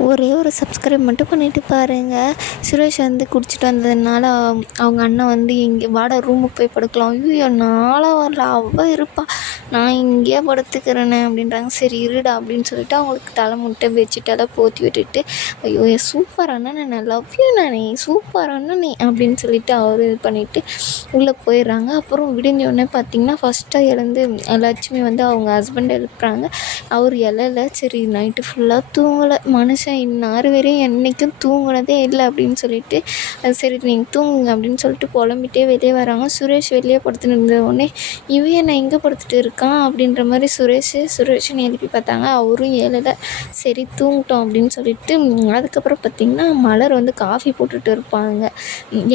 ஒரே ஒரு சப்ஸ்கிரைப் மட்டும் பண்ணிவிட்டு பாருங்கள். சுரேஷ் வந்து குடிச்சிட்டு வந்ததுனால அவங்க அண்ணன் வந்து இங்கே வாடா ரூமுக்கு போய் படுக்கலாம். ஐயோ நாளாக வரல, அவள் இருப்பா, நான் இங்கேயே படுத்துக்கிறேனே அப்படின்றாங்க. சரி இருடா அப்படின்னு சொல்லிட்டு அவங்களுக்கு தலை முட்டை பெட்ஷீட்டெல்லாம் போற்றி விட்டுட்டு, ஐயோ சூப்பர் அண்ணனே, நான் லவ் யூ நானே, சூப்பர் அண்ணனே அப்படின்னு சொல்லிட்டு அவர் இது பண்ணிவிட்டு உள்ளே போயிடுறாங்க. அப்புறம் விடிஞ்சோடனே பார்த்திங்கன்னா ஃபஸ்ட்டாக எழுந்து லட்சுமி வந்து அவங்க ஹஸ்பண்ட் எழுப்புறாங்க. அவர் எழல. சரி நைட்டு ஃபுல்லாக தூங்கலை மனுஷன், இன்னார் வரையும் என்றைக்கும் தூங்கினதே இல்லை அப்படின்னு சொல்லிட்டு, சரி நீங்கள் தூங்குங்க அப்படின்னு சொல்லிட்டு புலம்பிட்டே வெளியே வராங்க. சுரேஷ் வெளியே படுத்துன்னு இருந்தவுடனே இவன் என்ன எங்கே படுத்துட்டு இருக்கான் அப்படின்ற மாதிரி சுரேஷ்னு எழுப்பி பார்த்தாங்க. அவரும் ஏழலை. சரி தூங்கிட்டோம் அப்படின்னு சொல்லிட்டு அதுக்கப்புறம் பார்த்திங்கன்னா மலர் வந்து காஃபி போட்டுட்டு இருப்பாங்க.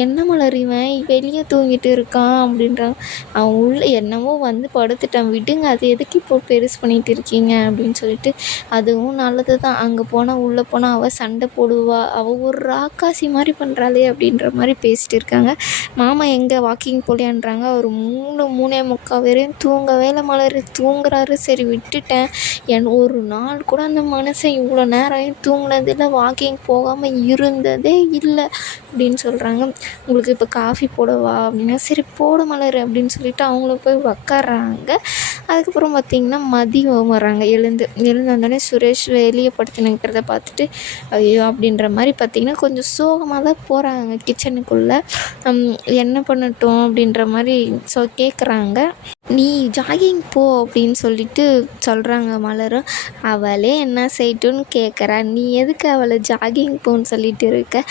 என்ன மலர் இவன் வெளியே தூங்கிட்டு இருக்கான் அப்படின்றாங்க. அவன் உள்ளே என்னவோ வந்து படுத்துட்டான், விடுங்க, அது எதுக்கு இப்போ பெருசு பண்ணிகிட்டு இருக்கீங்க அப்படின்னு சொல்லிட்டு, அதுவும் நல்லது தான், அங்கே போனால் உள்ளே போனால் அவள் சண்டை போடுவா, அவள் ஒரு ராக்காசி மாதிரி பண்ணுறாளே அப்படின்ற மாதிரி பேசிகிட்டு இருக்காங்க. மாமா எங்கே வாக்கிங் போலியான்றாங்க. அவர் 3:45 வரையும் தூங்கவே இல்லை மலர், தூங்குறாரு. சரி விட்டுட்டேன், ஒரு நாள் கூட அந்த மனுஷன் இவ்வளோ நேரம் தூங்கினதில்லை, வாக்கிங் போகாமல் இருந்ததே இல்லை அப்படின்னு சொல்கிறாங்க. உங்களுக்கு இப்போ காஃபி போடவா அப்படின்னா, சரி போட மலர் அப்படின்னு சொல்லிட்டு அவங்களும் போய் உக்காடுறாங்க. அதுக்கப்புறம் பார்த்திங்கன்னா மதியம் வராங்க. எழுந்து வந்தோடனே சுரேஷ் வெளியே படுத்து நிற்கிறத பார்த்துட்டு ஐயோ அப்படின்ற மாதிரி பார்த்திங்கன்னா கொஞ்சம் சோகமாக தான் போகிறாங்க கிச்சனுக்குள்ளே. என்ன பண்ணட்டும் அப்படின்ற மாதிரி கேட்குறாங்க. நீ ஜாகிங் போ அப்படின்னு சொல்லிட்டு சொல்கிறாங்க மலரும். அவளே என்ன செய்யட்டும்னு கேட்குறா, நீ எதுக்கு அவளை ஜாகிங் போன்னு சொல்லிட்டு இருக்க,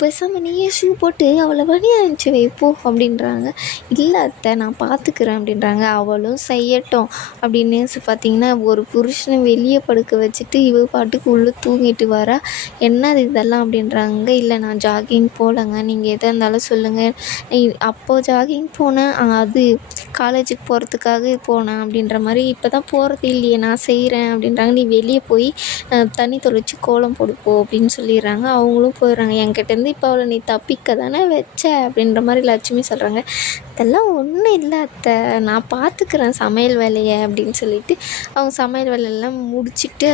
பேசாமல் நீயே ஷூ போட்டு அவளை வழி அனுப்பிச்சி வைப்போ அப்படின்றாங்க. இல்லை அத்தை நான் பார்த்துக்கிறேன் அப்படின்றாங்க. அவளும் செய்யட்டும் அப்படின்னு பார்த்திங்கன்னா ஒரு புருஷனை வெளியே படுக்க வச்சுட்டு இவ பாட்டுக்கு உள்ளே தூங்கிட்டு வரா, என்னது இதெல்லாம் அப்படின்றாங்க. இல்லை நான் ஜாகிங் போகலங்க, நீங்கள் எதாக இருந்தாலும் சொல்லுங்கள், அப்போது ஜாகிங் போனேன், அது காலேஜுக்கு போகிறதுக்காக போனேன் அப்படின்ற மாதிரி, இப்போ தான் போகிறது இல்லையே நான் செய்கிறேன் அப்படின்றாங்க. நீ வெளியே போய் தண்ணி தொளிச்சு கோலம் போடுப்போ அப்படின்னு சொல்லிடுறாங்க. அவங்களும் போயிடுறாங்க. என்கிட்டேருந்து இப்போ அவளை நீ தப்பிக்க தானே வச்ச அப்படின்ற மாதிரி லட்சுமி சொல்கிறாங்க. அதெல்லாம் ஒன்றும் இல்லை அத்தை, நான் பார்த்துக்கிறேன் சமையல் வேலையை அப்படின்னு சொல்லிட்டு அவங்க சமையல் வேலையெல்லாம் முடிச்சுட்டு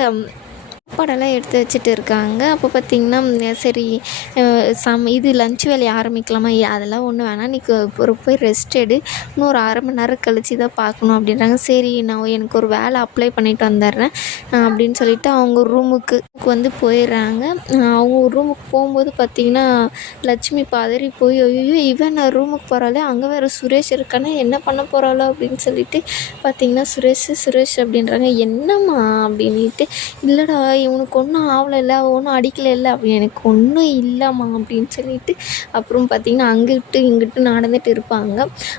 சாப்பாடெல்லாம் எடுத்து வச்சுட்டு இருக்காங்க. அப்போ பார்த்திங்கன்னா சரி இது லன்ச் வேலையை ஆரம்பிக்கலாமா, அதெல்லாம் ஒன்றும் வேணாம், நீ போய் ரெஸ்ட் எடு, இன்னும் ஒரு 1/2 மணி நேரம் கழிச்சு தான் பார்க்கணும் அப்படின்றாங்க. சரி நான் எனக்கு ஒரு வேலை அப்ளை பண்ணிவிட்டு வந்துடுறேன் அப்படின்னு சொல்லிட்டு அவங்க ரூமுக்கு வந்து போயிடுறாங்க. அவங்க ரூமுக்கு போகும்போது பார்த்திங்கன்னா லட்சுமி பதறி போய் ஐயோ இவன் நான் ரூமுக்கு போகிறாளே, அங்கே வேறு சுரேஷ் இருக்கானே, என்ன பண்ண போகிறாளோ அப்படின்னு சொல்லிட்டு பார்த்திங்கன்னா சுரேஷ் அப்படின்றாங்க. என்னம்மா அப்படின்ட்டு, இல்லைடா இவனுக்கு ஒன்றும் ஆகலைல்ல, ஒன்றும் அடிக்கலை இல்லை அப்படி, எனக்கு ஒன்றும் இல்லைம்மா அப்படின்னு சொல்லிட்டு அப்புறம் பார்த்திங்கன்னா அங்கிட்டு இங்கிட்டு நடந்துட்டு இருப்பாங்க.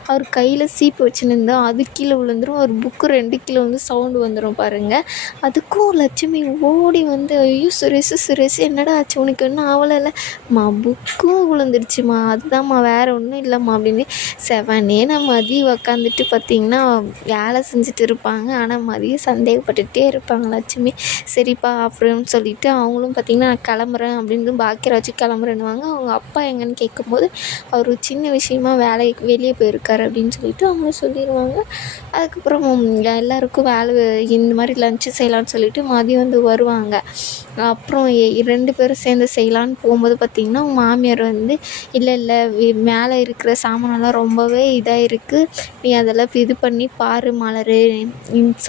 அவர் கையில் சீப்பு வச்சுன்னு அது கீழே விழுந்துடும், ஒரு புக்கு 2 கீழே வந்து சவுண்டு வந்துடும் பாருங்கள். அதுக்கும் லட்சுமி ஓடி வந்து ஐயோ சுரேஷ் என்னடா ஆச்சு, உனக்கு ஒன்றும் ஆகலைம்மா, புக்கும் விழுந்துடுச்சுமா, அதுதான்மா வேறு ஒன்றும் இல்லைம்மா அப்படின்னு செவனேன்னு மதியம் உக்காந்துட்டு பார்த்திங்கன்னா வேலை செஞ்சுட்டு இருப்பாங்க. ஆனால் மதியம் சந்தேகப்பட்டுகிட்டே இருப்பாங்க லட்சுமி. சரிப்பா அப்படின்னு சொல்லிவிட்டு அவங்களும் பார்த்திங்கன்னா நான் கிளம்புறேன் அப்படின்னு பாக்கியராஜ் கிளம்புறேன்னுவாங்க. அவங்க அப்பா எங்கன்னு கேட்கும்போது அவர் சின்ன விஷயமா வேலைக்கு வெளியே போயிருக்காரு அப்படின்னு சொல்லிவிட்டு அவங்களும் சொல்லிடுவாங்க. அதுக்கப்புறம் எல்லாேருக்கும் வேலை இந்த மாதிரி லன்ச்சு செய்யலான்னு சொல்லிவிட்டு மதியம் வந்து வருவாங்க. அப்புறம் 2 பேரும் சேர்ந்து செய்யலான்னு போகும்போது பார்த்திங்கன்னா மாமியார் வந்து இல்லை மேலே இருக்கிற சாமானெல்லாம் ரொம்பவே இதாக இருக்குது, நீ அதெல்லாம் இது பண்ணி பாரு மலர்,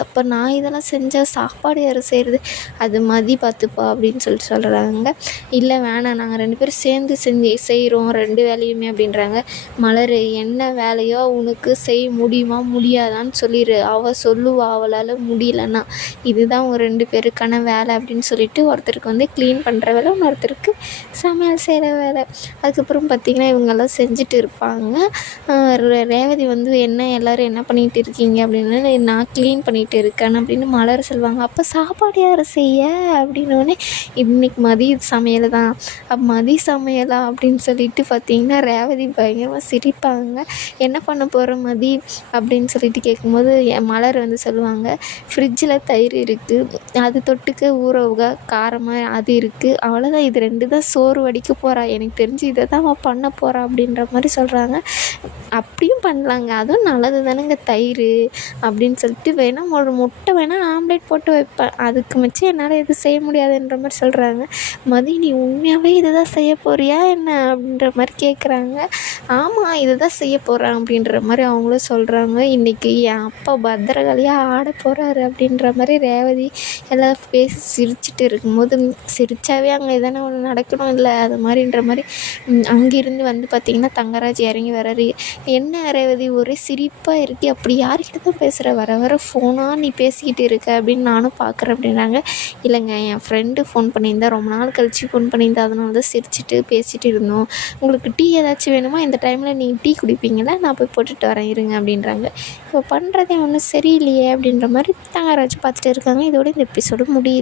அப்போ நான் இதெல்லாம் செஞ்சால் சாப்பாடு யார் செய்கிறது, அது மதி பார்த்துப்பா அப்படின்னு சொல்கிறாங்க. இல்லை வேணாம், நாங்கள் 2 பேரும் சேர்ந்து செய்கிறோம் 2 வேலையுமே அப்படின்றாங்க. மலர் என்ன வேலையோ உனக்கு செய்ய முடியுமா முடியாதான்னு சொல்லிடு, அவள் சொல்லுவா அவளால் முடியலன்னா, இதுதான் உங்கள் 2 பேருக்கான வேலை அப்படின்னு சொல்லிட்டு ஒருத்தருக்கு வந்து க்ளீன் பண்ணுற வேலை, இன்னொருத்தருக்கு சமையல் செய்கிற வேலை. அதுக்கப்புறம் பார்த்திங்கன்னா இவங்கெல்லாம் செஞ்சுட்டு இருப்பாங்க. ரேவதி வந்து எல்லோரும் என்ன பண்ணிகிட்டு இருக்கீங்க அப்படின்னு, நான் க்ளீன் பண்ணிகிட்டு இருக்கேன் அப்படின்னு மலர் சொல்லுவாங்க. அப்போ சாப்பாடு யார் செய்ய அப்படின்னோடனே இன்றைக்கி மதிய சமையல் தான், மதிய சமையலா அப்படின்னு சொல்லிட்டு பார்த்திங்கன்னா ரேவதி பயங்கரமாக சிரிப்பாங்க. என்ன பண்ண போகிற மதி அப்படின்னு சொல்லிட்டு கேட்கும்போது மலர் வந்து சொல்லுவாங்க, ஃப்ரிட்ஜில் தயிர் இருக்குது, அது தொட்டுக்க ஊற காரமாக அது இருக்குது, அவ்வளோதான், இது 2 தான் சோறு வடிக்க போகிறா, எனக்கு தெரிஞ்சு இதை தான் அவள் பண்ண போகிறா அப்படின்ற மாதிரி சொல்கிறாங்க. அப்படியும் அதுவும் பண்ணலாங்க, அதுவும் நல்லது தானேங்க தயிர் அப்படின்னு சொல்லிட்டு வேணால் ஒரு முட்டை வேணால் ஆம்லேட் போட்டு வைப்பேன், அதுக்கு மிச்சம் என்னால் எதுவும் செய்ய முடியாதுன்ற மாதிரி சொல்கிறாங்க. மதி நீ உண்மையாகவே இதை தான் செய்ய போறியா என்ன அப்படின்ற மாதிரி கேட்குறாங்க. ஆமாம் இதை தான் செய்ய போகிறேன் அப்படின்ற மாதிரி அவங்களும் சொல்கிறாங்க. இன்றைக்கி என் அப்பா பத்திரகாளியாக ஆட போகிறாரு அப்படின்ற மாதிரி ரேவதி எல்லாம் பேசி சிரிச்சுட்டு இருக்கும்போது, சிரித்தாவே அங்கே எதனா ஒன்று நடக்கணும் இல்லை அது மாதிரின்ற மாதிரி அங்கேருந்து வந்து பார்த்திங்கன்னா தங்கராஜ் இறங்கி வராரு. என்ன ரேவதி ஒரே சிரிப்பாக இருக்கு, அப்படி யார்கிட்ட தான் பேசுகிற, வர வர ஃபோனாக நீ பேசிக்கிட்டு இருக்க அப்படின்னு நானும் பார்க்குறேன் அப்படின்றாங்க. இல்லைங்க என் ஃப்ரெண்டு ஃபோன் பண்ணியிருந்தா, ரொம்ப நாள் கழித்து ஃபோன் பண்ணியிருந்தா, அதனால தான் சிரிச்சுட்டு பேசிகிட்டு இருந்தோம். உங்களுக்கு டீ ஏதாச்சும் வேணுமா, இந்த டைமில் நீங்கள் டீ குடிப்பீங்களா, நான் போய் போட்டுட்டு வரேன் இருங்க அப்படின்றாங்க. இப்போ பண்ணுறதே ஒன்றும் சரியில்லையே அப்படின்ற மாதிரி தங்கராஜ் பார்த்துட்டு இருக்காங்க. இதோட இந்த எபிசோடு முடியுது.